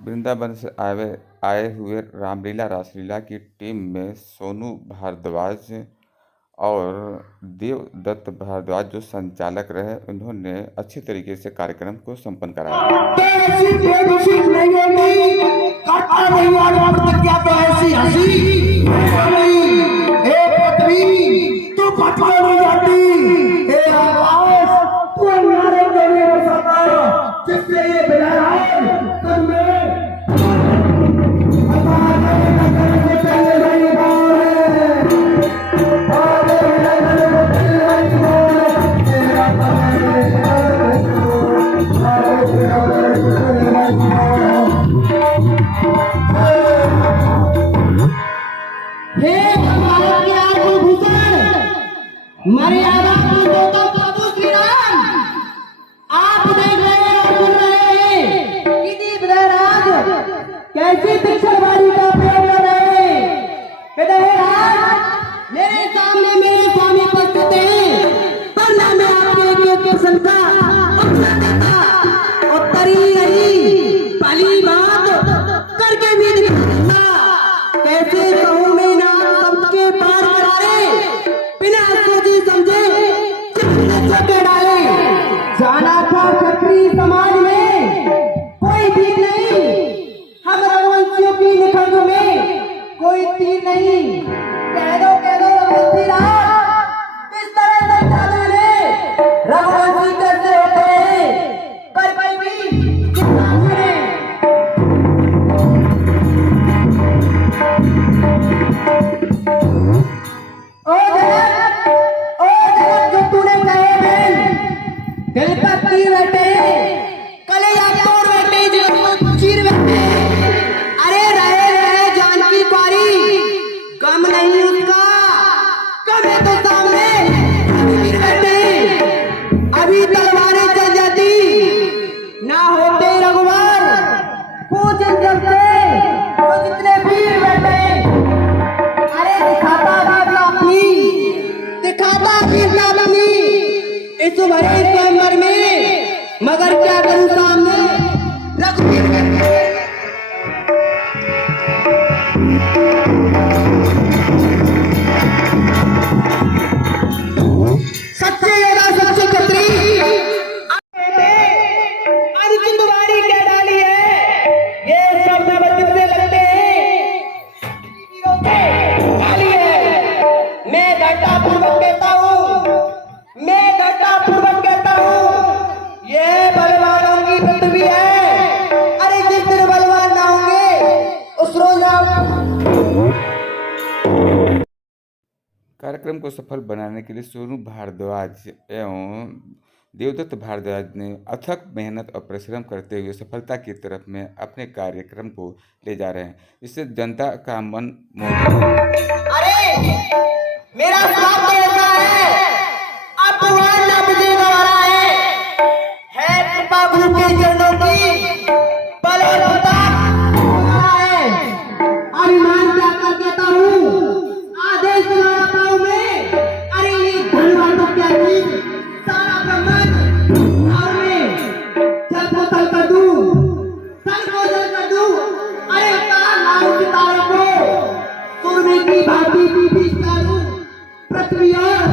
वृंदावन से आए हुए रामलीला रासलीला की टीम में सोनू भारद्वाज और देवदत्त भारद्वाज जो संचालक रहे, उन्होंने अच्छी तरीके से कार्यक्रम को संपन्न कराया। मर्यादा पुरुषोत्तम प्रभु श्री राम, आप देख रहे हैं और सुन रहे हैं कि दीप राज कैसी दीक्षावारी का प्रयोग कर रहे हैं। कहते हैं आज मेरे सामने मेरे स्वामी उपस्थित हैं, वरना मैं आपके एक संता अपना देता और तरी नहीं पहली बात करके भी दिखाऊंगा। कैसे कहूँ मैं ना सबके पार करारे बिना सोचे समझे चक्के डाले। जाना था क्षत्रिय समाज में कोई भीख नहीं, हम रघुवंशियों की निखंड में कोई तीर नहीं। कह दो रघुवंशी राज इस तरह से डाले रघुवंशी कैसे होते हैं, कर कोई भी कितना सुने। दिल का तीर बैठे कलेजा तोड़ बैठे जो चीर बैठे। अरे रहे जानकी पारी, कम नहीं उसका, कम है तो सामने तीर बैठे। अभी तलवारें चल जाती ना होते रघुवर, पूछ जब से तो जितने वीर बैठे। अरे दिखाता वीरता अपनी, दिखाता वीरता अपनी इस भरे स्वयंवर में, मगर क्या करूं सामने रघुवीर सच्चे योद्धा सच्चे क्षत्रिय आज सिंधुवारी क्या डाली है, ये सब नवद्वीप से लगते हैं डाली है। मैं घटा पूर्वक कहता हूँ, मैं घटा पूर्वक कहता हूँ, ये बलवानों की पृथ्वी है। अरे जिस दिन बलवान ना होंगे उस रोज कार्यक्रम को सफल बनाने के लिए सोनू भारद्वाज एवं देवदत्त भारद्वाज ने अथक मेहनत और परिश्रम करते हुए सफलता की तरफ में अपने कार्यक्रम को ले जा रहे हैं, जिससे जनता का मन मोह। अरे मेरा साथ ऐसा है, अब भगवान ना मुझे गवारा है कृपा गुरु के चरणों की बलवत्ता है। अभिमान जाकर कहता हूँ, आदेश सुनाता हूँ मैं। अरे ये धनवान तो क्या चीज, सारा ब्रह्मांड और मैं जल को तल कर दूं, तल को जल कर दूं। अरे लाल सितारों को सूर्य की भांति बीच करूं पृथ्वी और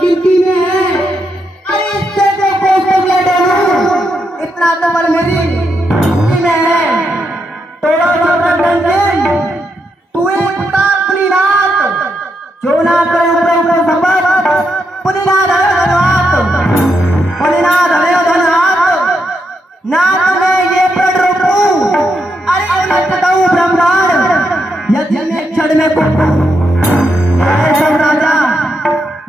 गिनती में है। अरे इससे तो इतना तो बल मेरी में है। तोड़ा तू एक अपनी रात जो ना करे प्रभु संबत पुनिनाद धनहात ना तुम्हें ये प्रण रोकूं। अरे नचता हूँ ब्रह्मांड यज्ञ में क्षण में कुकू।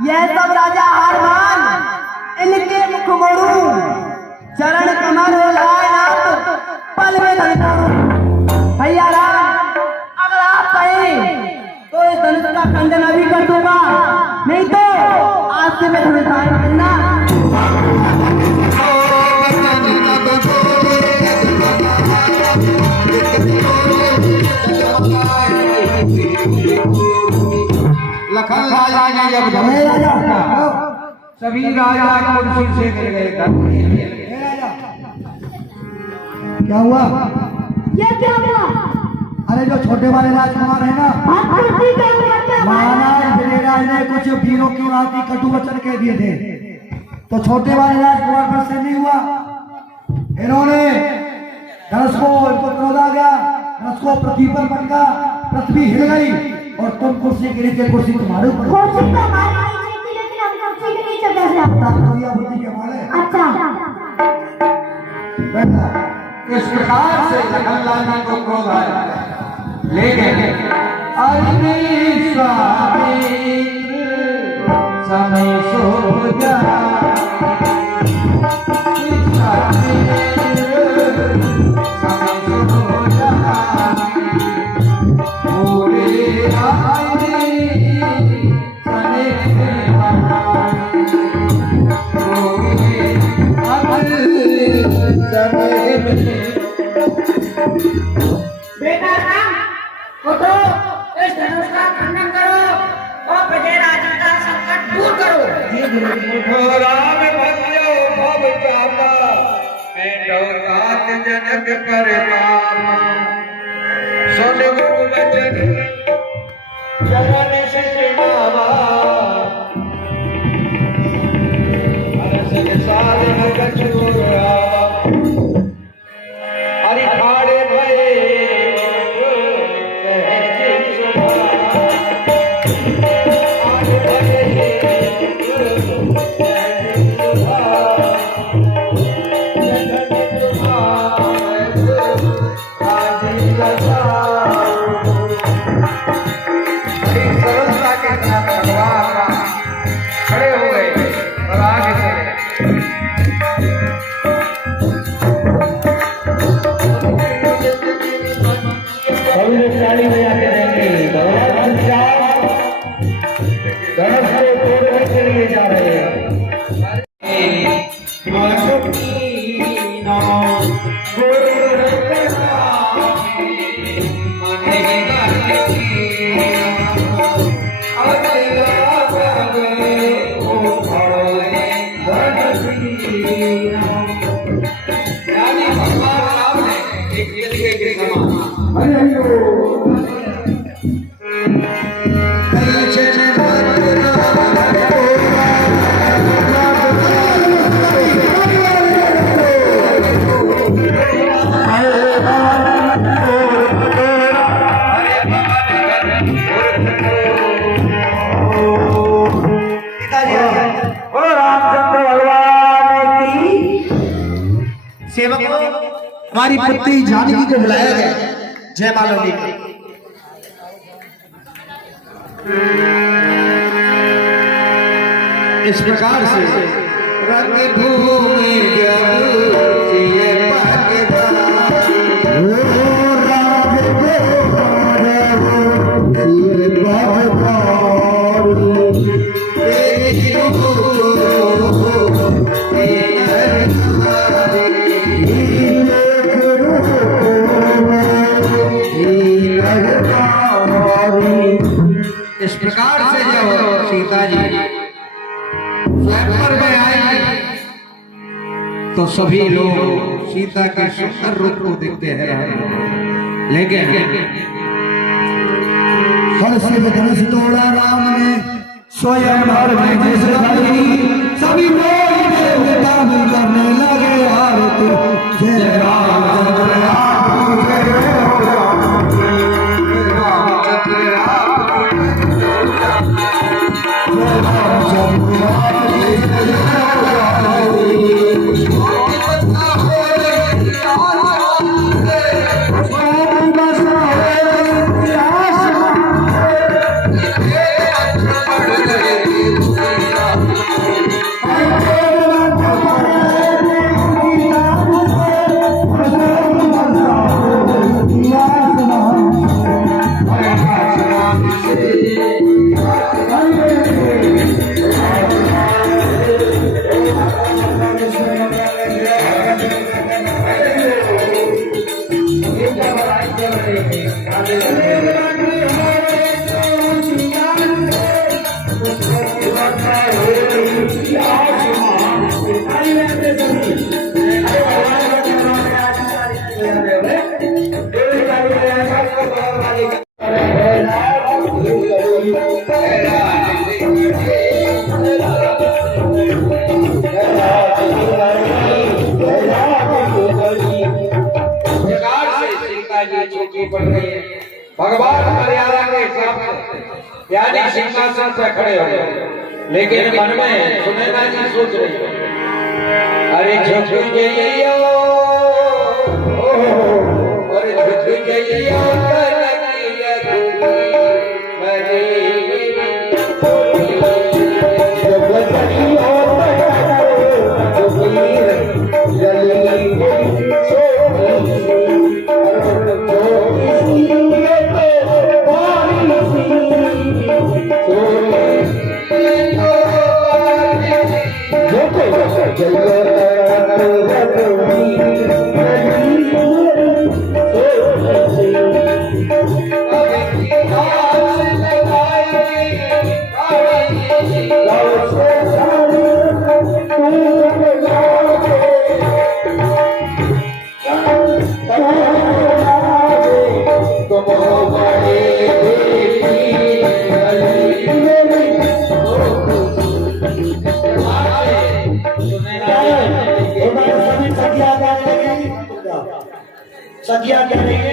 यह सब राजा हार मान इनके मुख मोड़ू, चरण कमल लाए नाथ पल में धनता। भैया राम, अगर आप कहें तो इस धनुष का खंडन अभी कर दूंगा, नहीं तो आज से मैं तुम्हें धारण करना। जब सभी राजा कुर्सी से गिर गए। क्या हुआ? ये क्या हुआ? अरे जो छोटे वाले राजकुमार है ना, महाराज वीरराज ने कुछ वीरों की आती कटु वचन कह दिए थे, तो छोटे वाले राजकुमार पर से नहीं हुआ। इन्होंने धनुष को, इनको क्रोध आ गया, धनुष को पृथ्वी पर पटका, पृथ्वी हिल गई और तुम कुर्सी के नीचे, कुर्सी तुम्हारे ऊपर। कुर्सी तो हमारी नीचे थी, लेकिन हम कुर्सी के नीचे कैसे आ गए? बुद्धि के माले। अच्छा, बैठा। इस प्रकार से जगन्नाथ जी को क्रोध आया, लेकिन अग्नि सावित्र समय सो जाए, बेटा राम, उठो, इस धनुष का खंडन करो और प्रजाराज का संकट दूर करो। राम भजियो भव चापा, बेटो तात जनक परिताप। सुन गुरु वचन जगन सिनावा, हर संसार भगत गुरावा। हरि ठाड़े भये सरलता के साथ भगवान खड़े हो गए और आगे चले। ताली बजा के देंगे। भगवान धनुष को तोड़ने के लिए जा रहे हैं। सेवकों, हमारी पुत्री जानकी को बुलाया गया। जय माता दी। इस प्रकार से रंग भूमि इस प्रकार से जब सीता जी स्वयंवर में आई तो सभी लोग सीता के सुंदर रूप को देखते हैं, लेकिन हर से धनुष तोड़ा राम ने स्वयं भर में जैसे सभी लोग देवता भी करने लगे आरती। जय रामचंद्र राम भगवान मर्यादा के हिसाब से यानी सिंहासन पर खड़े हो गए, लेकिन मन में सुनैना जी सोच रही है, अरे झुक गइयो, अरे झुक गइयो सदिया क्या देंगे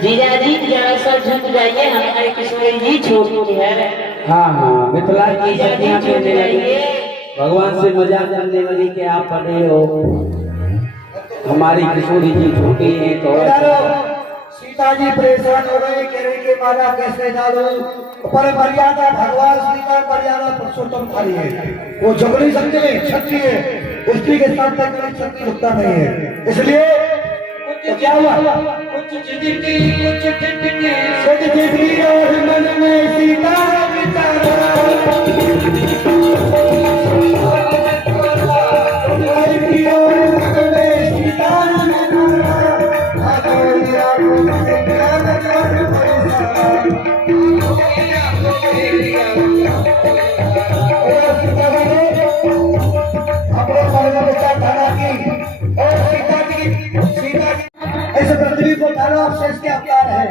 जीजा जी जरा सा झुक जाइए, हमारे किशोरी जी छोटी है। हाँ हाँ, मिथिला की जीजा जी सतियां झुक कहने लगी, जाइए। भगवान से मजाक करने लगी कि आप बड़े हो, हमारी किशोरी जी छोटी है तो सीता जी परेशान हो गए, कह रहे कि माला कैसे डालूं, पर मर्यादा भगवान श्री का मर्यादा पुरुषोत्तम खाली है, वो झुक नहीं सकते, क्षत्रिय है, स्त्री के साथ तक क्षत्रिय झुकता नहीं है, इसलिए तो क्या हुआ, कुछ जिंदगी और मन में सीता विचारा, ऐसे पृथ्वी को उठाना आप शेष के अवतार है,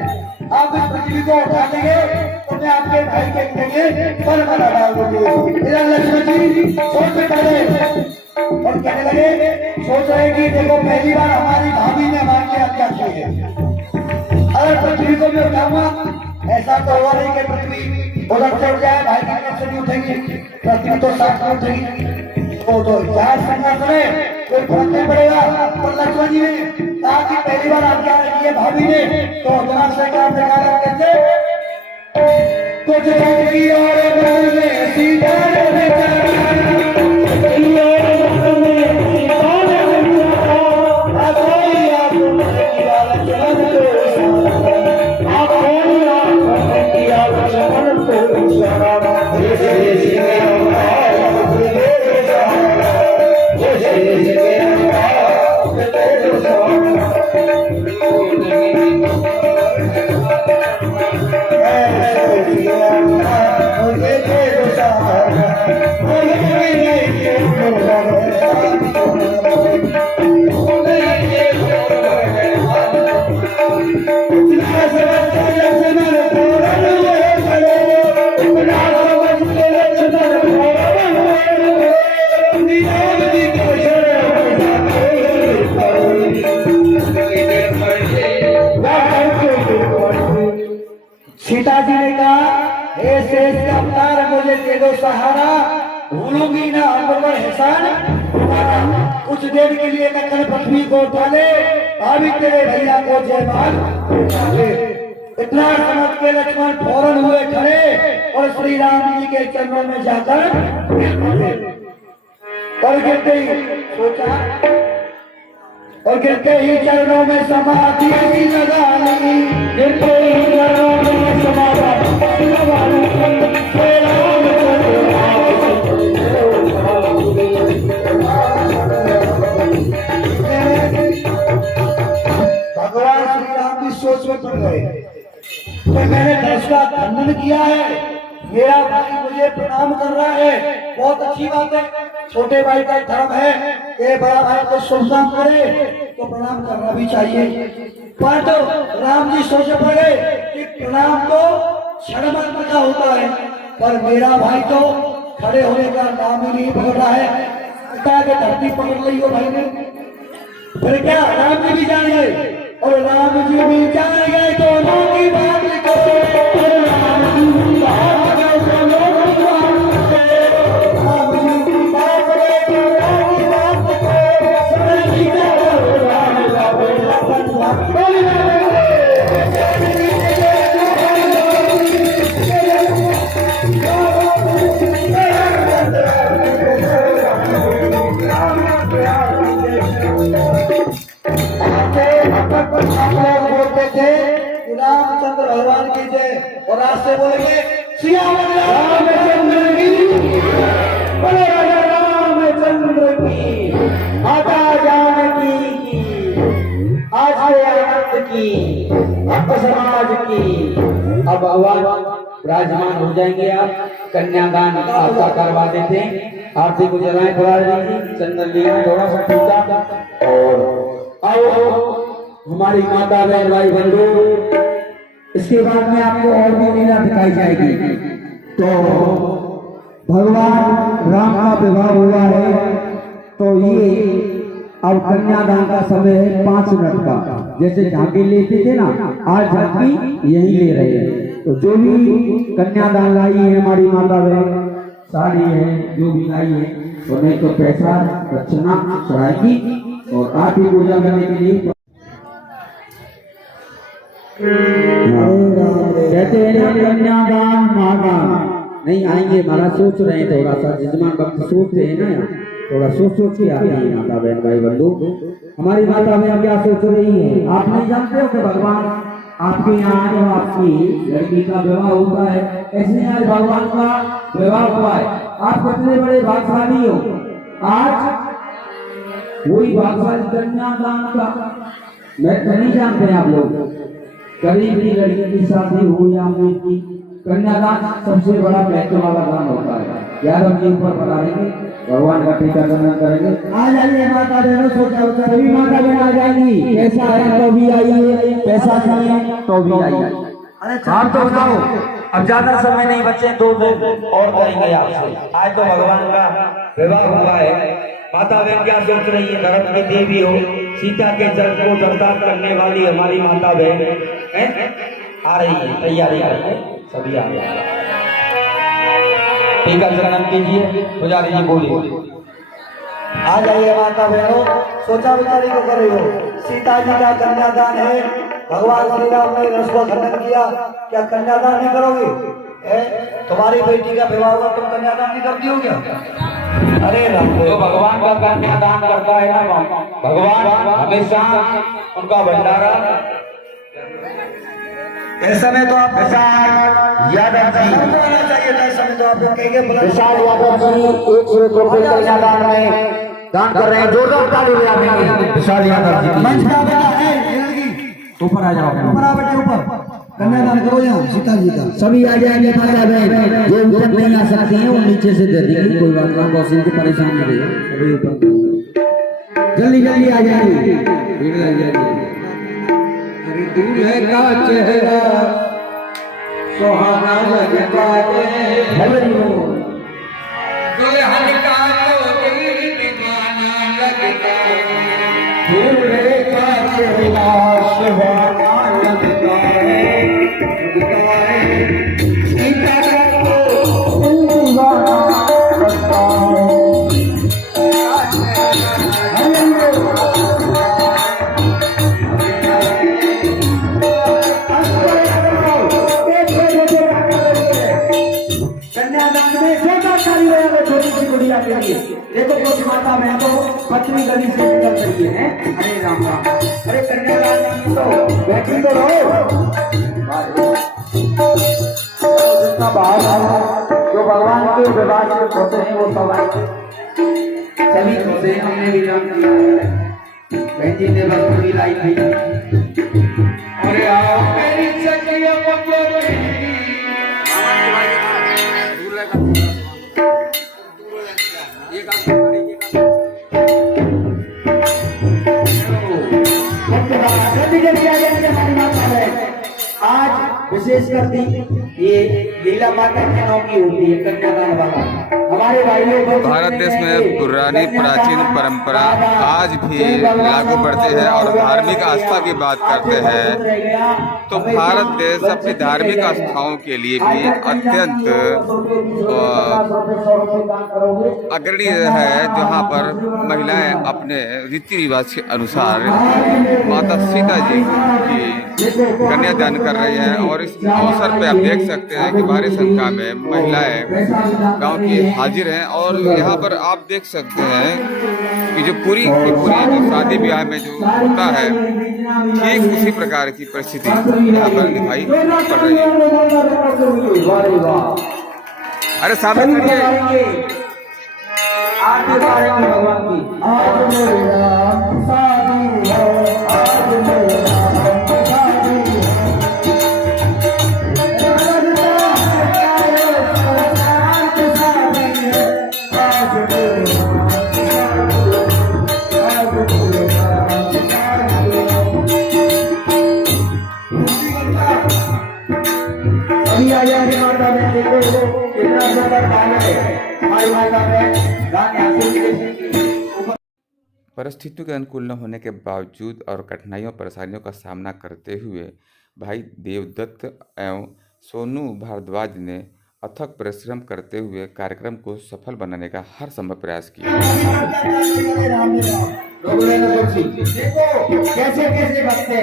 आप इस पृथ्वी को उठा लेंगे तो मैं आपके भाई के कहेंगे पर बना डालूंगी। इधर लक्ष्मण जी सोच में पड़े और कहने लगे, सोच रहे कि देखो पहली बार हमारी भाभी ने हमारे लिए हत्या की है, अगर पृथ्वी को मैं उठाऊंगा ऐसा तो हुआ नहीं कि पृथ्वी उधर से उठ जाए, भाई की तरफ से नहीं उठेगी, पृथ्वी तो साथ में उठेगी, तो चार संघर्ष में कोई फर्क नहीं पड़ेगा। पर लक्ष्मण जी ने कहा कि पहली बार आप क्या की है भाभी ने, तो दिमाग से काम निकाला कैसे, कुछ जिंदगी और मन में सीता सीता जी ने कहा, हे शेष का अवतार मुझे दे दो सहारा, भूलूंगी ना अमर एहसान तुम्हारा, कुछ देर के लिए दक्षिण पृथ्वी को उठा ले, अभी तेरे भैया को जयमाल उठा ले। इतना समझ के लक्ष्मण फौरन हुए खड़े और श्री राम जी के चरणों में जाकर और गिरते ही सोचा और गिरते ही चरणों में समाधि लगा ली, गिरते ही चरणों में समाधि लगा ली। भगवान श्री राम भी सोच में पड़ गए, तो मैंने धनुष का खंडन किया है, मेरा भाई मुझे प्रणाम कर रहा है, बहुत अच्छी बात है। छोटे भाई का धर्म है कि बड़ा भाई को शुभ काम करे तो प्रणाम करना भी चाहिए। पर तो राम जी सोचे पड़े कि प्रणाम तो क्षण मात्र का होता है, पर मेरा भाई तो खड़े होने का नाम ही नहीं पकड़ रहा है। पिता के धरती पकड़ ली हो भाई ने, फिर क्या राम जी भी जान गए, और राम जी भी जान गए तो राम की बात लिखो। राम जी भी जान गए तो राम की बात लिखो। राम जी भी जान गए तो राम की बात लिखो। सब जी का राम का बेटा बोलते थे रामचंद्र भगवान की जय, और आज से बोलेंगे सियावर रामचंद्र की, बोले राजा रामचंद्र की, माता जानकी की, आज के आनंद की, अब समाज की। अब भगवान विराजमान हो जाएंगे। आप कन्यादान आपका करवा देते हैं। आरती को जलाएं थोड़ा जी, चंदन लिया थोड़ा सा टीका, और आओ हमारी माता बहन भाई बंधु। इसके बाद में आपको और भी लीला दिखाई जाएगी। तो भगवान राम का विवाह हुआ है, तो ये अब कन्यादान का समय है 5 मिनट का। जैसे झांकी लेते थे ना, आज झांकी यही ले रहे हैं। तो जो भी कन्यादान लाई है हमारी माता बहन, साड़ी है जो भी लाई है, उन्हें तो पैसा दक्षिणा चढ़ाएगी और आप ही पूजा करने के लिए कहते हैं ना कन्यादान महादान नहीं आएंगे। महाराज सोच रहे हैं थोड़ा सा, यजमान भक्त सोचते हैं ना, थोड़ा सोच के आते हैं माता बहन भाई बंधु। हमारी माता बहन क्या सोच रही है, आप नहीं जानते हो कि भगवान आपके यहाँ जो आपकी लड़की का विवाह होता है, ऐसे आज भगवान का विवाह हुआ है। आप कितने बड़े भाग्यशाली हो। आज वही भाग्यशाली कन्यादान का मैं नहीं जानते हैं आप लोग। गरीब की लड़की की शादी हो या अमीर की, कन्यादान सबसे बड़ा महत्व वाला दान होता है। यार हम ऊपर बता देंगे, भगवान का टीकाकरण करेंगे। आ जाइए माता बहनों, सोचा सभी माता बहन आ जाएंगी। पैसा है तो भी आइए, पैसा नहीं है तो भी आइए। अरे आप तो बताओ, अब ज्यादा समय नहीं बचे, 2 दिन और करेंगे आपसे। आज तो भगवान का विवाह हुआ है। माता बहन क्या सोच रही है, धर्म की देवी हो, सीता के जल को दर्शन करने वाली हमारी माता बहन आ रही है, तैयारी कर रही है, सभी आ रहे हैं। टीकाकरण कीजिए, पुजारी जी बोलिए। आ जाइए माता बहनों, सोचा विचारी को कर रही हो। सीता जी का कन्यादान है, भगवान श्री राम ने रस को खंडन किया, क्या कन्यादान नहीं करोगे? तुम्हारी बेटी का विवाह हुआ, तुम कन्यादान नहीं करती हो क्या? अरे राम, जो भगवान का कन्यादान करता है ना, भगवान हमेशा उनका भंडारा। इस समय तो आप विशाल यादव जी होना चाहिए। इस समय तो आप कहेंगे विशाल यादव जी 1 रुपये कन्यादान में दान कर रहे हैं। जोरदार ताली बजाएंगे विशाल यादव जी। मंच का बेटा है, ऊपर आ जाओ, ऊपर आ बेटे, ऊपर कन्यादान करो यहाँ सीता जी का। सभी आ जाएंगे माता बहन, जो ऊपर नहीं आ सकती हैं वो नीचे से दे देंगे, कोई बात नहीं, बहुत से परेशान नहीं रहिए। सभी ऊपर जल्दी जल्दी आ जाएंगे, भीड़ लग जाएगी। दूल्हे का चेहरा सुहाना लगता है, दुल्हन का तो दिल दीवाना लगता है, दूल्हे का चेहरा सुहाना लगता है, सीता का तो दिल दीवाना लगता है। देखो कुछ माता में तो 5वीं गली से निकल रही है। अरे राम राम, अरे कन्यादान तो बैठी तो रहो। जितना बाहर जो भगवान के विवाह में होते हैं वो सब आए, सभी होते हैं। हमने भी नाम किया है, बहन जी ने बस पूरी लाई थी। अरे आओ मेरी सखियों को विशेष करती ये लीला माता के नाम की होती है कन्यादान वाला। हमारे भाई लोग भारत देश में पुरानी प्राचीन परंपरा आज भी लागू पड़ती है और धार्मिक आस्था की बात करते हैं तो भारत देश अपनी धार्मिक आस्थाओं के लिए भी अत्यंत अग्रणी है, जहां पर महिलाएं अपने रीति रिवाज के अनुसार माता सीता जी की कन्यादान कर रही हैं। और इस अवसर पे आप देख सकते हैं कि भारी संख्या में महिलाएं गांव की हाजिर हैं और यहाँ पर आप देख सकते हैं कि जो पूरी की पूरी जो शादी ब्याह में जो होता है ठीक उसी प्रकार की परिस्थिति यहाँ पर दिखाई पड़ रही है। अरे सामने करिए आरती उतारेंगे भगवान की। आज मेरा शादी है, आज मेरा परिस्थितियों के अनुकूल न होने के बावजूद और कठिनाइयों परेशानियों का सामना करते हुए भाई देवदत्त एवं सोनू भारद्वाज ने अथक परिश्रम करते हुए कार्यक्रम को सफल बनाने का हर संभव प्रयास किया। देखो कैसे कैसे बचते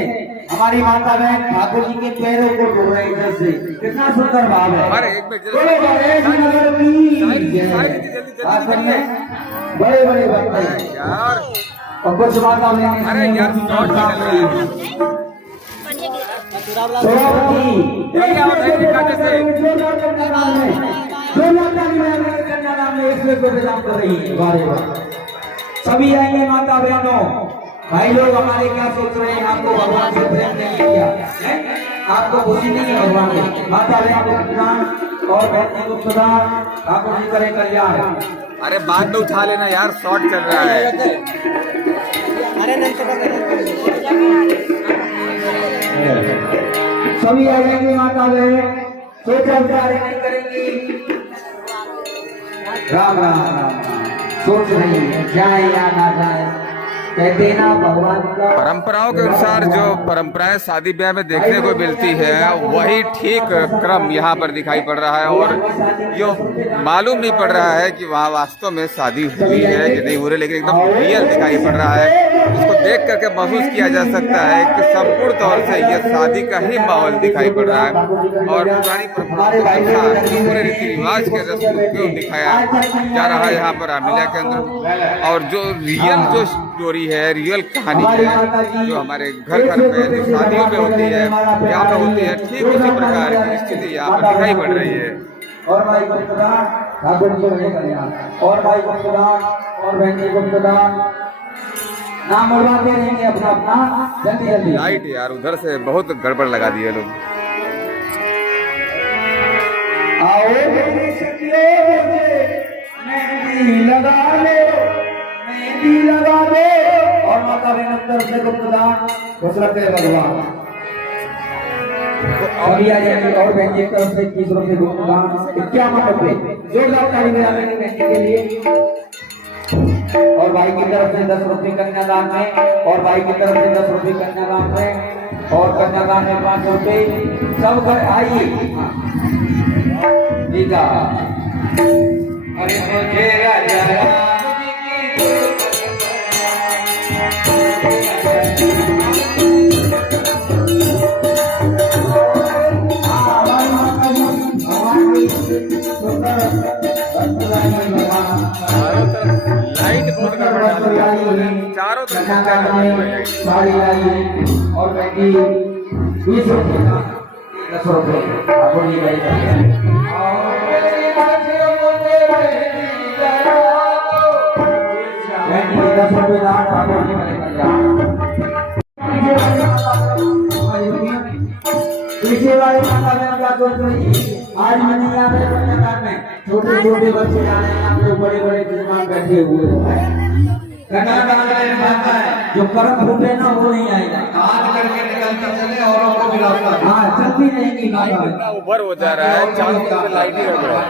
हमारी माता बहन ठाकुर जी के पैरों को धो रहे हैं इधर से, कितना सुंदर भाव है। बड़े बड़े बच्चे और कुछ माता बहन सभी आएंगे माता बहनों भाई लोग हमारे क्या सोच रहे हैं, आपको भगवान से प्रेम नहीं किया है? आपको खुशी नहीं है भगवान ने। माता बहन को प्रदान और बहन को प्रदान ठाकुर जी करें कल्याण। अरे बाद में उठा लेना यार, शॉर्ट चल रहा है। सभी आ जाएंगे माता बहन, सोचा विचार नहीं करेंगी। राम राम राम सोच रही है जाए या ना जाए, कहते ना भगवान का। परंपराओं के अनुसार जो परंपराएं शादी ब्याह में देखने को मिलती है वही ठीक क्रम यहाँ पर दिखाई पड़ रहा है और जो मालूम नहीं पड़ रहा है कि वहाँ वास्तव में शादी हुई है कि नहीं हो रही, लेकिन एकदम रियल दिखाई पड़ रहा है। इसको देख करके महसूस किया जा सकता है कि संपूर्ण तौर से ये शादी का ही माहौल दिखाई पड़ रहा है और पुरानी परंपराओं के अनुसार पूरे रीति रिवाज के रस्म को दिखाया जा रहा है यहाँ पर रामलीला के अंदर। और जो रियल जो स्टोरी है, रियल कहानी है जो हमारे घर घर में जो शादियों में होती है, यहाँ पे होती है, ठीक उसी प्रकार की स्थिति यहाँ पर दिखाई पड़ रही है। और भाई को प्रदान ठाकुर जी को कल्याण, और भाई को प्रदान और बहन को प्रदान, नाम बढ़वाते रहेंगे अपना अपना जल्दी जल्दी। लाइट यार उधर से बहुत गड़बड़ लगा दिए लोग। आओ मेहंदी लगा ले, मेहंदी लगा दे और माता बहन तरफ से को प्रदान खुश रखे भगवान। अभी आ जाएंगे और बहन की तरफ से 30 रुपए को प्रदान 51 रुपए जोरदार ताली बजाने की बहन के लिए। और भाई की तरफ से 10 रुपए कन्यादान में, और भाई की तरफ से 10 रुपए कन्यादान में, और कन्यादान में 5 रुपए सब कर आइए जीता। अरे मुझे राजा राम लाइट बहुत गड़बड़ चारों तरफ साड़ी लाई और बैठी 20 रुपए 10 रुपए आपको नहीं भाई। पीछे वाले माता बहन क्या सोच रही है, आज मैंने यहाँ पे कन्यादान में छोटे छोटे बच्चे जा रहे हैं, आप लोग बड़े बड़े मेहमान बैठे हुए कन्यादान जो कर्म फूटे ना वो नहीं आएगा। करके निकलता चले औरों को भी हाँ भी रहेंगी माता बहन। इतना ऊपर हो जा रहा है, चारों तरफ से लाइट ही लग रहा है।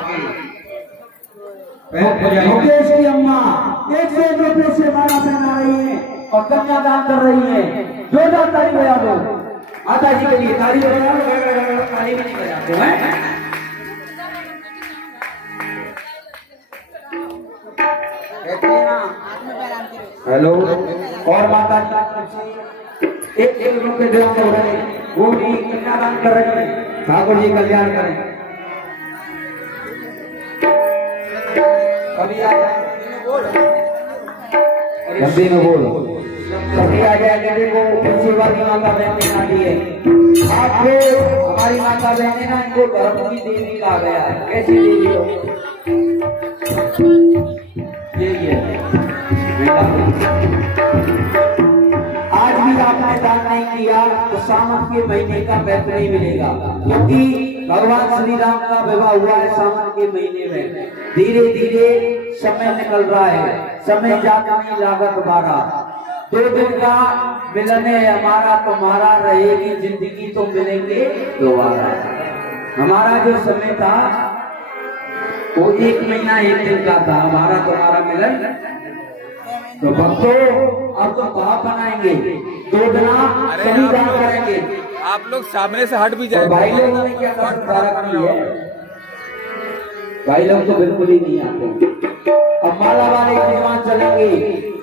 मुकेश की अम्मा 101 रुपये से माला पहना रही है और कन्यादान कर रही है। जोरदार ताली बजा दो माता जी के लिए। ताली बजा दो, ताली भी नहीं बजाते हैं। हेलो। और माता जी 1 रुपये दे हो रहे हैं, वो भी कन्यादान कर रहे हैं। ठाकुर जी कल्याण करें। कभी आ जाए हिंदी में बोल। कभी आ जाए देखो सेवा की माता बहन आती है। आपको हमारी माता बहन ना इनको धर्म की देवी कहा गया है। कैसी देवी हो? यही है। आज भी आपने दान नहीं किया तो सावन के महीने का वेतन नहीं मिलेगा, क्योंकि भगवान श्री राम का विवाह हुआ है सावन के महीने में। धीरे धीरे समय निकल रहा है, समय जाता नहीं लागत 2 दिन का मिलन है हमारा तुम्हारा, रहेगी जिंदगी तो मिलेंगे दोबारा। हमारा जो समय था वो 1 महीना 1 दिन का था, हमारा तुम्हारा मिलन। तो भक्तों अब तो भाव बनाएंगे, 2 दिना सभी दान करेंगे। आप लोग सामने से हट भी तो जाए। भाई लोगों ने क्या धारा की है? भाई लोग तो बिल्कुल ही नहीं आते। अब माला वाले विद्वान चलेंगे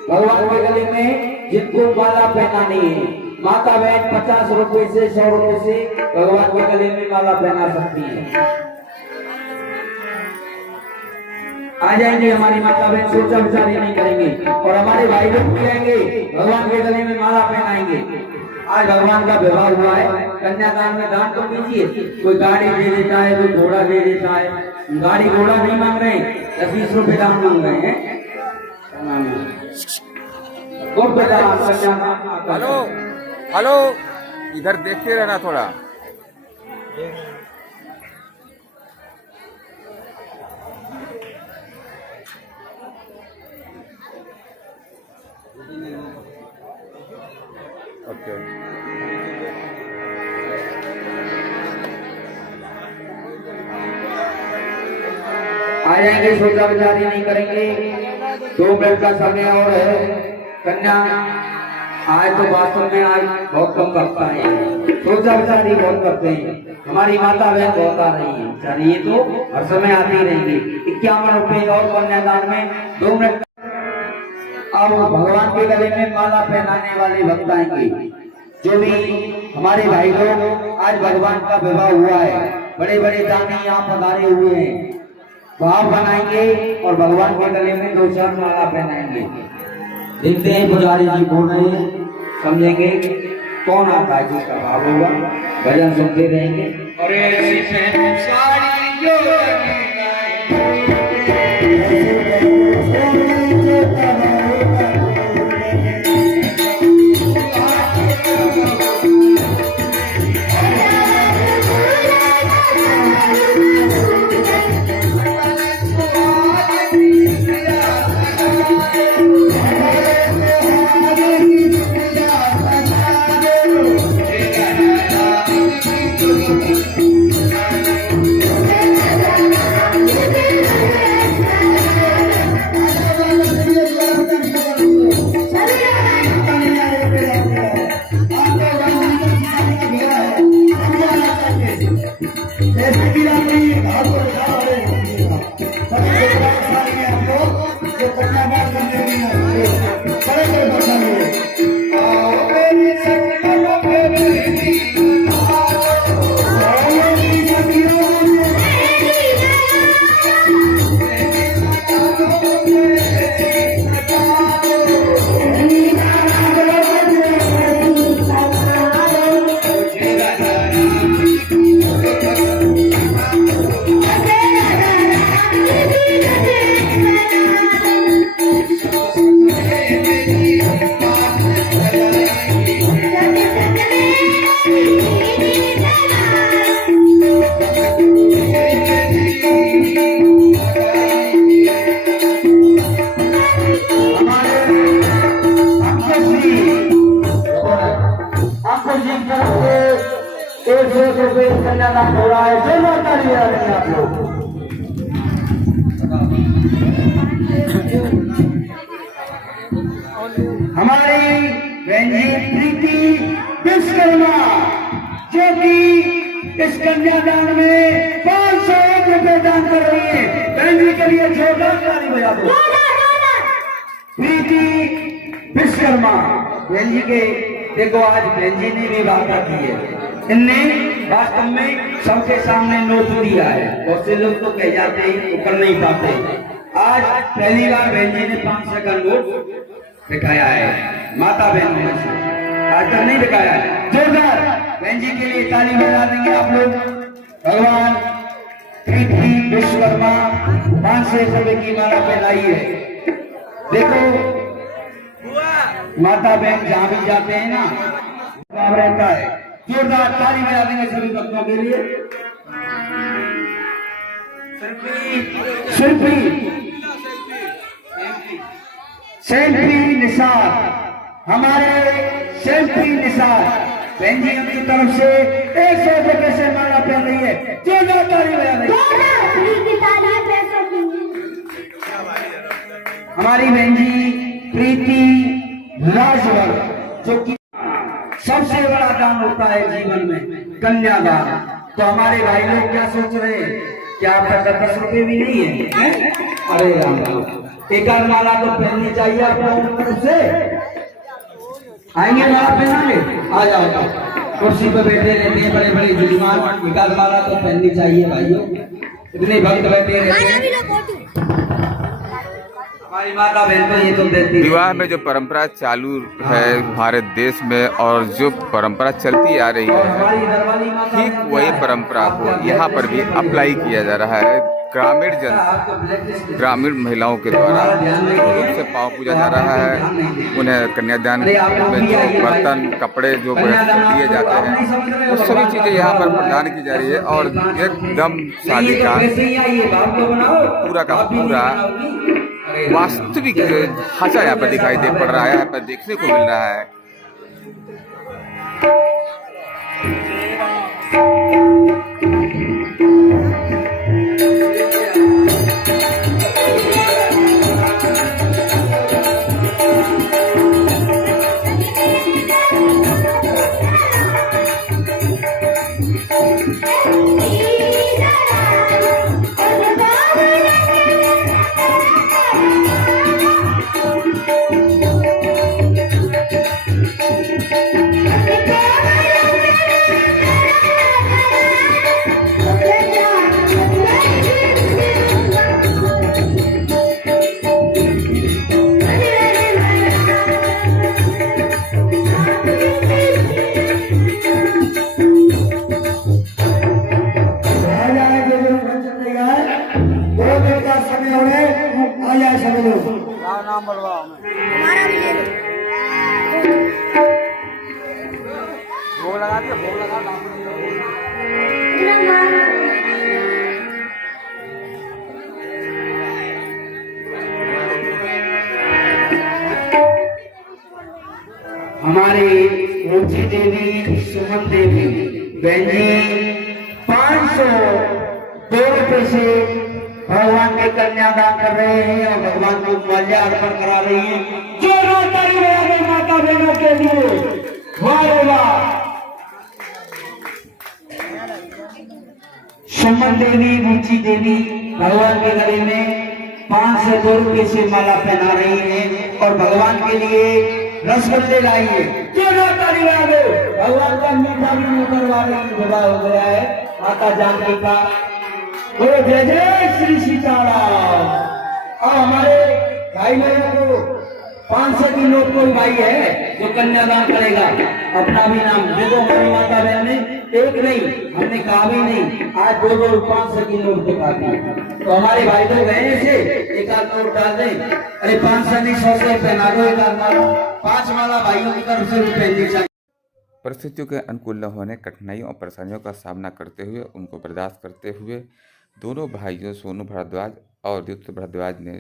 भगवान के गले में, जिनको माला पहनानी है। माता बहन 50 रुपए से 100 रुपए से भगवान के गले में माला पहना सकती है। आ जाएंगे हमारी माता बहन, सोचा विचार नहीं करेंगे। और हमारे भाई लोग भी आएंगे, भगवान के गले में माला पहनाएंगे। आज भगवान का विवाह हुआ है, कन्यादान में दान तो कीजिए। कोई गाड़ी दे देता है, कोई घोड़ा दे देता है। गाड़ी घोड़ा नहीं मांग रहे, 20 रुपए दान मांग रहे हैं। हेलो हेलो, इधर देखते रहना थोड़ा। ओके। आ जाएंगे, सोचा विचार नहीं करेंगे। 2 मिनट का समय और है। कन्या आए तो वास्तव में आज बहुत कम करता है, सोचा विचार ही बहुत करते हैं। हमारी माता बहन बहुत आ रही है, चलिए तो हर समय आती रहेंगी। 51 रुपए और कन्यादान में 2 मिनट। अब भगवान के गले में माला पहनाने वाले भक्त आएंगे। जो भी हमारे भाई लोग आज भगवान का विवाह हुआ है, बड़े बड़े दानी यहाँ पधारे हुए हैं, भाव बनाएंगे और भगवान के गले में 2-4 माला पहनाएंगे। देखते हैं पुजारी जी बोल रहे हैं, समझेंगे कौन आता है जिसका भाव होगा। भजन सुनते रहेंगे। और ऐसी सारी जो 100 रुपये कन्यादान हो रहा है। जोरदार ताली बजा देंगे आप लोग। हमारी बहन जी प्रीति विश्वकर्मा जो कि इस कन्यादान में 501 रुपये दान कर रही है। बहन जी के लिए जोरदार ताली बजा दो। प्रीति विश्वकर्मा बहन जी के देखो, आज बहन जी ने भी वादा की है। इनने वास्तव में सबके सामने नोट दिया है। बहुत से लोग तो कह जाते हैं तो कर नहीं पाते। आज पहली बार बहन जी ने 500 का नोट दिखाया है। माता बहनों में से आज तक नहीं दिखाया है। जोरदार बहन जी के लिए ताली बजा देंगे आप लोग। भगवान प्रीति विश्वकर्मा 500 रुपये की माला पहनाई है। देखो माता बहन जहाँ भी जाते हैं ना, काम रहता है। जोरदार ताली बजा देंगे सभी भक्तों के लिए। सेल्फी निसार, हमारे सेल्फी निसार बहन जी की तरफ से 100 रुपये से माला पहन रही है। जोरदार ताली बजा देंगे। हमारी बहन जी प्रीति राजवर, जो कि सबसे बड़ा दान होता है जीवन में, कन्यादान। तो हमारे भाई लोग क्या सोच रहे हैं, क्या आपका 10 रुपये भी नहीं है? अरे राम, एक आध माला तो पहननी चाहिए आप लोगों की तरफ से। आएंगे माला पहनाने? आ जाओ, कुर्सी पे बैठे रहते हैं बड़े बड़े जुलमान, एक आध माला तो पहननी चाहिए भाइयों। इतने भक्त बैठे रहते हैं। हमारी माता बहन को ये तो देती है। विवाह में जो परंपरा चालू है हमारे देश में और जो परंपरा चलती आ रही है, ठीक वही परंपरा को यहाँ पर भी अप्लाई किया जा रहा है। ग्रामीण महिलाओं के द्वारा उनसे पाँव पूजा जा रहा है। उन्हें कन्यादान में जो बर्तन कपड़े जो दिए जाते हैं, वो सभी चीज़ें यहाँ पर प्रदान की जा रही है। और एकदम शादी का पूरा का पूरा वास्तविक ढांचा यहाँ पर दिखाई दे पड़ रहा है, यहाँ पर देखने को मिल रहा है। हमारी रुचि देवी, सुमन देवी बहन जी 502 रुपये से भगवान के कन्यादान कर रहे हैं और भगवान को माल्या अर्पण करा रही है। जो रोटारी रहे माता बहनों के लिए, वाह वाह। सुमन देवी, रुचि देवी भगवान के गले में 502 रुपये से माला पहना रही है और भगवान के लिए रसगुल्ले लाइए। भगवान का मीठा भी मुकर वाले विवाह हो गया है माता जानकी का। बोलो जय जय श्री सीताराम। और हमारे भाई बहनों को 500 की नोट कोई भाई है जो कन्यादान करेगा, अपना भी नाम दे दो। हमारी माता बहन ने एक नहीं, हमने कहा भी नहीं, आज 2 500 की नोट दिखा दी। तो हमारे भाई लोग गए से एक आध नोट डाल दें। अरे 500 नहीं, 100 से पहना दो एक आध माला। 5 माला भाइयों की तरफ से भी पहननी चाहिए। परिस्थितियों के अनुकूल न होने, कठिनाइयों और परेशानियों का सामना करते हुए, उनको बर्दाश्त करते हुए दोनों भाइयों सोनू भारद्वाज और आदित्य भारद्वाज ने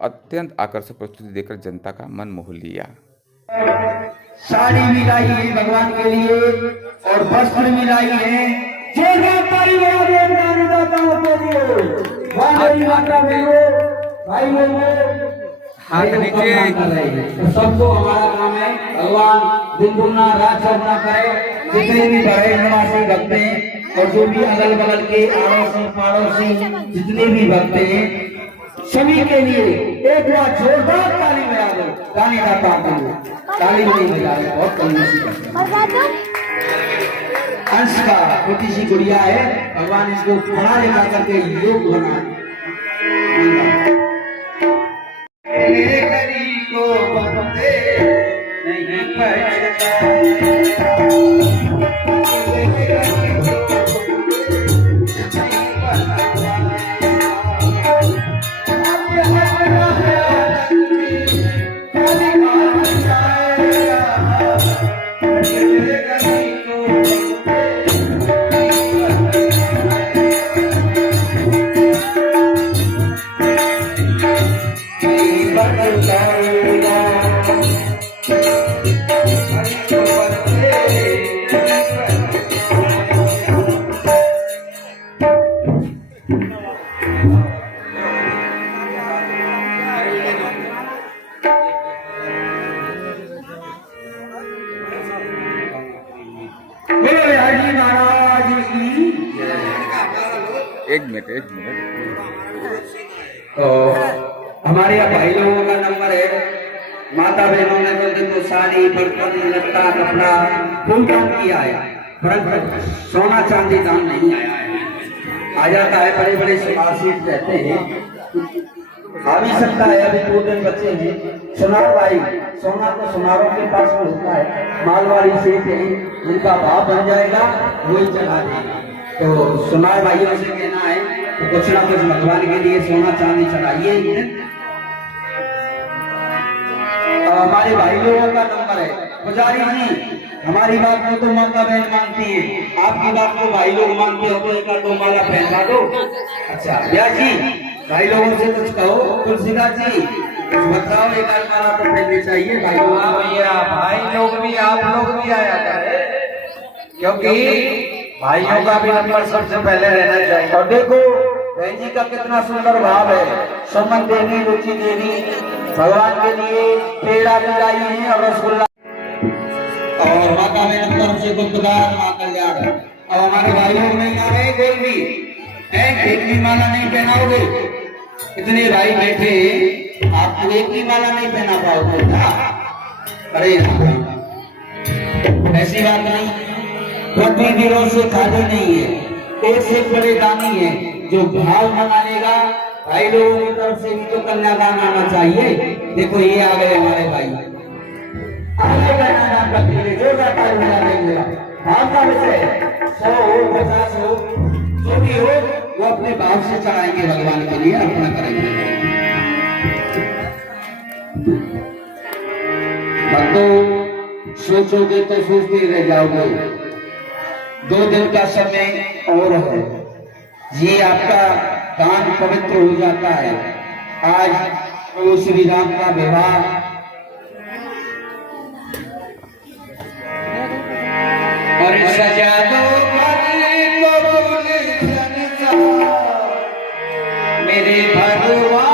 अत्यंत आकर्षक प्रस्तुति देकर जनता का मन मोह लिया। साड़ी भी लाई है भगवान के लिए और वस्त्र भी लाई है। जोरदार ताली बजा दो दाताओं के लिए। वाह मेरी माता बहनों भाई लोगों, हाथ नीचे। तो सबको हमारा काम है भगवान दिन दुगना रात चौगुना करे। जितने भी बड़े निवासी भक्त हैं और जो भी अगल बगल के आड़ोसी पड़ोसी जितने भी भक्त हैं सभी के लिए एक बार जोरदार ताली बजा दो। गाने गाता हूँ ताली नहीं बजा रहे बहुत कम अंश का छोटी सी गुड़िया है। भगवान इसको पढ़ा लिखा करके योग बना को बनते नहीं एक मिनट तो हमारे यहाँ भाई लोगों का नंबर है। माता बहनों ने तो देखो साड़ी बर्तन लत्ता कपड़ा फुल दान किया है, पर सोना चांदी दान नहीं आया है। आ जाता है बड़े बड़े सुभाषित रहते हैं, आ भी सकता है। अभी 2 दिन बचे हैं। सुनार भाई सोना तो सुनारों के पास में होता है, मालवाड़ी सेठ है उनका भाव बन जाएगा वही चढ़ा देगा। तो सुनार भाइयों से कहना है तो कुछ ना कुछ भगवान के लिए सोना चांदी चढ़ाइए। हमारे भाई लोगों का नंबर है। पुजारी जी हमारी बात को तो माता बहन मानती है, आपकी बात को भाई लोग मानते हो तो एक दो माला पहना दो। अच्छा भैया जी भाई लोगों से कुछ कहो। तुलसीदास जी कुछ बताओ, एक माला तो पहननी चाहिए भाई लोग। भैया भाई लोग भी आप लोग भी आया करें, क्योंकि भाइयों का भी नंबर सबसे पहले रहना चाहिए। और देखो बहन जी का कितना सुंदर भाव है। सुमन देवी रुचि देवी भगवान के लिए पेड़ा भी लाई है और रसगुल्ला और माता बहन तरफ से गुप्तदार मां कल्याण। और हमारे भाई लोग नहीं आ रहे कोई भी एक भी माला नहीं पहनाओगे। इतने भाई बैठे आप एक भी माला नहीं पहना पाओगे क्या? अरे ऐसी बात नहीं, पृथ्वी दिनों से खाली नहीं है, एक से बड़े दानी है। जो भाव मंगानेगा भाई लोगों की तरफ से भी तो कन्यादान आना चाहिए। देखो ये आ गए हमारे भाई, आगे कन्यादान करते हैं जो जाता है भाव का विषय 100 हो 50 हो जो भी हो वो अपने भाव से चढ़ाएंगे भगवान के लिए अर्पण करेंगे। भक्तों सोचोगे तो सोचते रह जाओगे। 2 दिन का समय और है, ये आपका दान पवित्र हो जाता है। आज प्रभु श्री राम का विवाह और सजा दो मेरे भगवान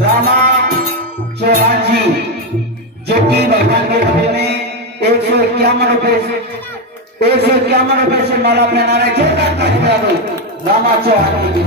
रामा चौहान जी जो कि भगवान के डब्बे में 151 रुपए से माला पहना रहे। रामा चौहान जी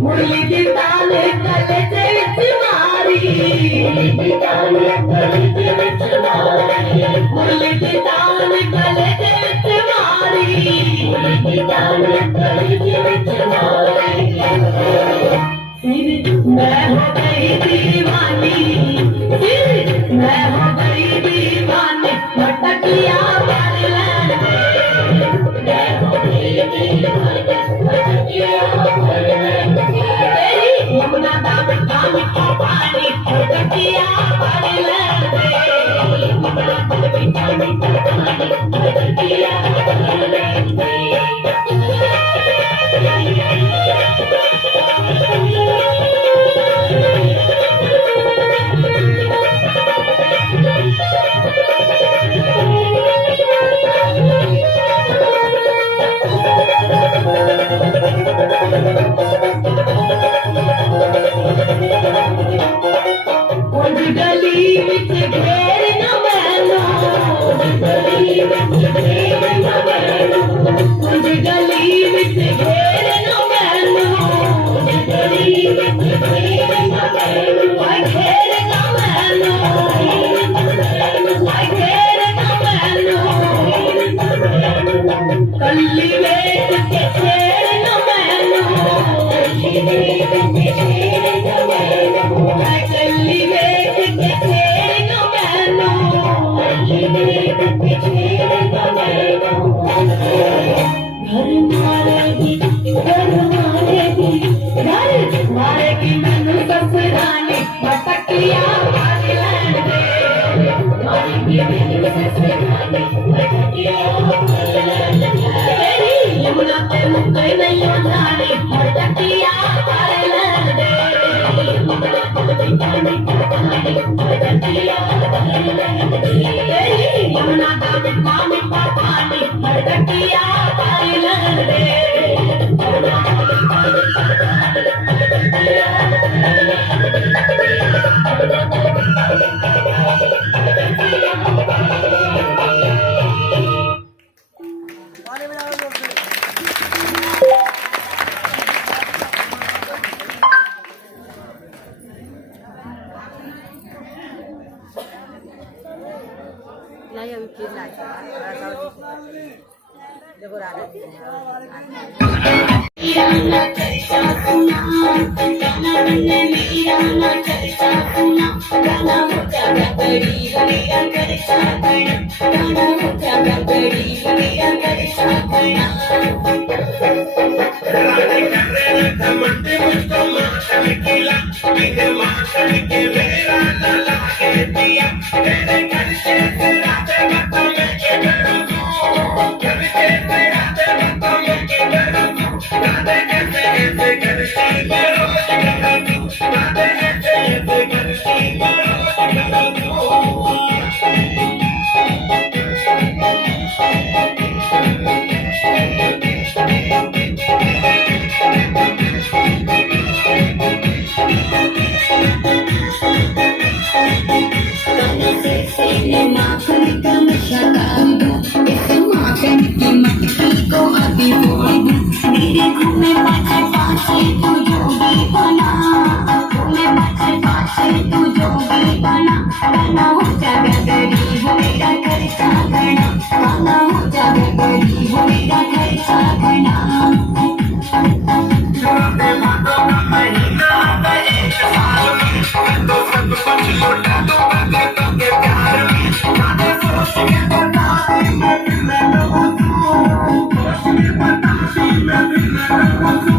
मुरली दी ताल कले ते विच मारी मुरली दी ताल कले ते विच मारी मुरली दी ताल कले ते विच मारी मुरली दी ताल कले ते विच मारी फिर मैं हो गई दीवानी फिर मैं हो गई दीवानी मटकिया पर लैन मैं हो गई दीवानी मटकिया पर लैन तेरी यमुना दा मिठा मिठा पानी मटकिया पर लैन यमुना दा मिठा मिठा पानी मटकिया पर लैन गली विच घेर न मैनू गली विच घेर न मैनू गली विच घेर न मैनू गली विच घेर न मैनू आई घेर न मैनू आई घेर न मैनू कल्ली वेट के घेर न मैनू कल्ली वेट के घेर न मैनू आई कल्ली वेट के घेर न मैनू कल्ली वेट के घेर न मैनू घर मारेगी मैनू ससुरानी मटकिया पर लैन दे मारेगी मैनू ससुरानी मटकिया पर लैन दे तेरी यमुना ते मुक्के नहीं जानी मटकिया पर लैन दे यमुना ते मुक्के नहीं जानी मटकिया पर लैन दे तेरी यमुना दा मिठा मिठा पानी मटकिया पर लैन दे यमुना दा मिठा मिठा पानी मटकिया पर नहीं अभी फिर लाए देखो राधा मैं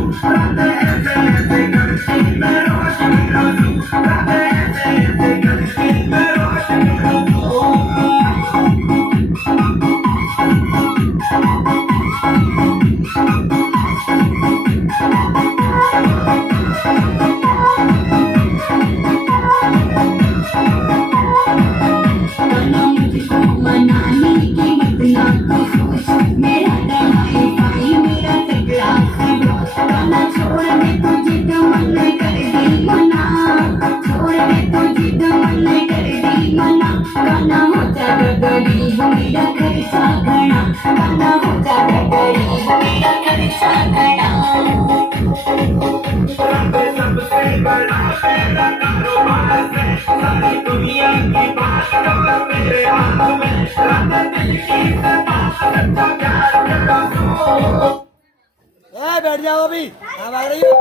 बैठ जाओ अभी, अब आ रही हो।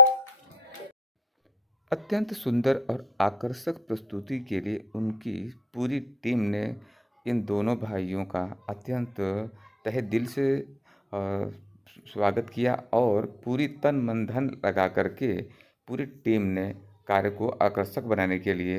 अत्यंत सुंदर और आकर्षक प्रस्तुति के लिए उनकी पूरी टीम ने इन दोनों भाइयों का अत्यंत तहे दिल से स्वागत किया और पूरी तन मन धन लगा करके पूरी टीम ने कार्य को आकर्षक बनाने के लिए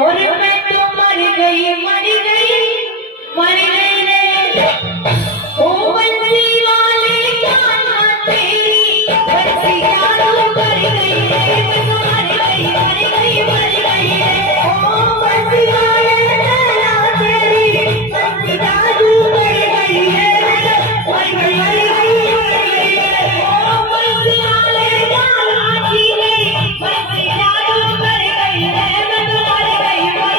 और मैं तो मर गई रे ओ बंसी वाले जाना तेरी बंसी जादू कर गई रे मैं तो मर गई रे ओ बंसी वाले जाना तेरी बंसी जादू कर गई रे मर गई ओ बंसी वाले जाना तेरी बंसी जादू कर गई रे मैं तो मर गई रे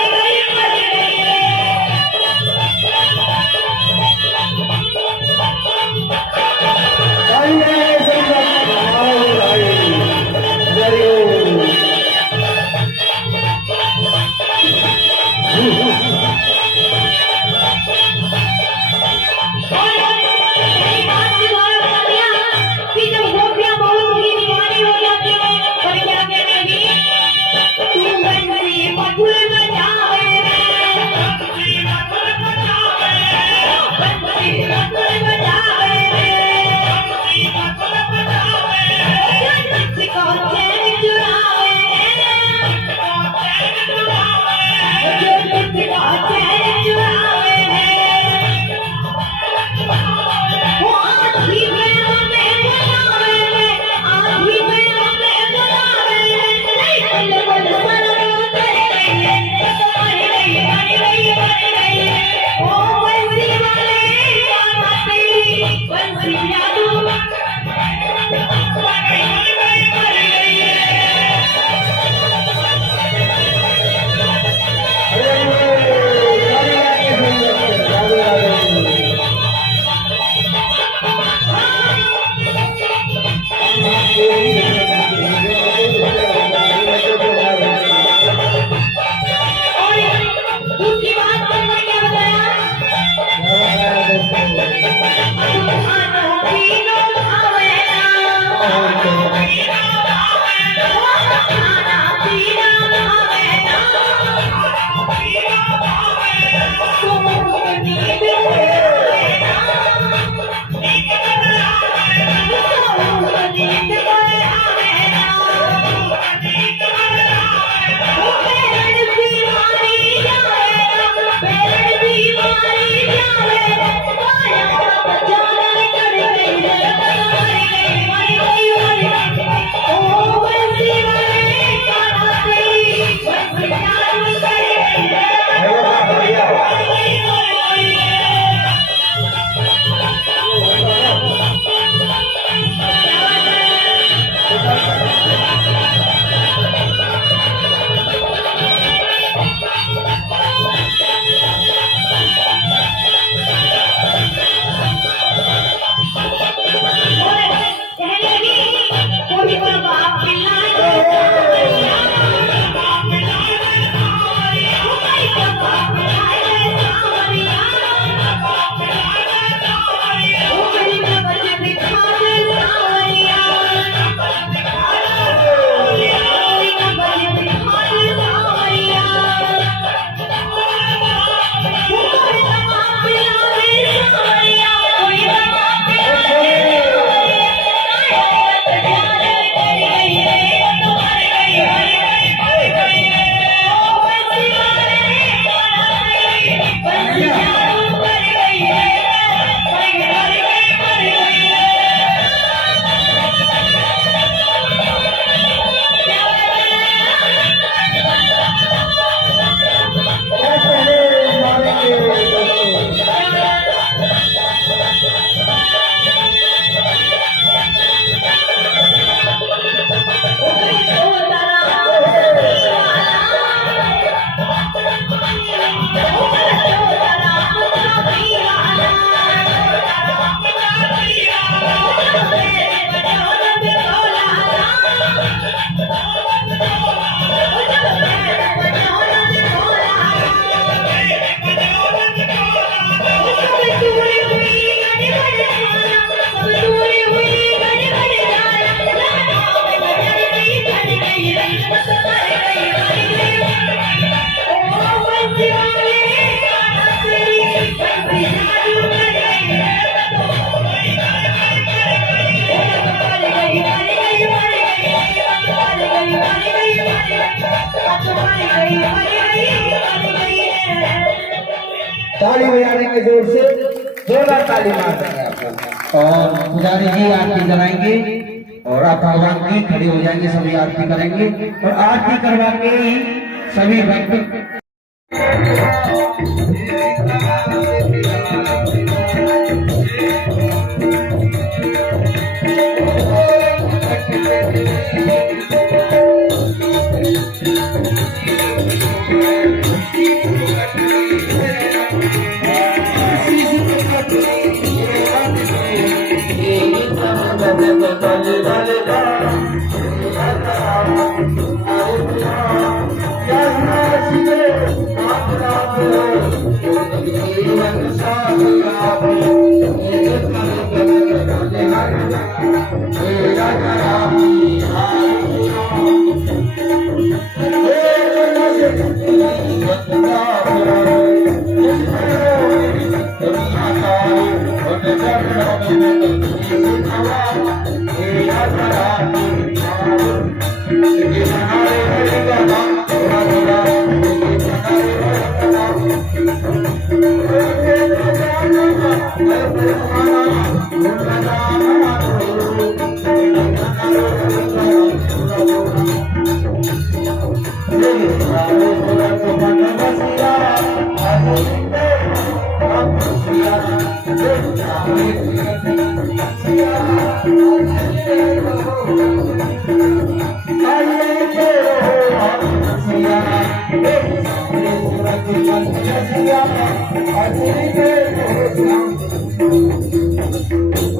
ताली बजाने के जोर से जोरदार ताली मार देंगे आप लोग। और पुजारी जी आरती कराएंगे और आप भगवान की खड़े हो जाएंगे, सभी आरती करेंगे और आरती करवा के ही सभी भक्त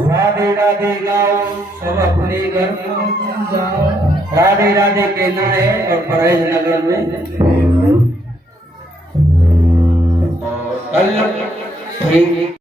राधे राधे गाओ सब अपने घर जाओ। राधे राधे कहना है और पराइज नगर में कल ठीक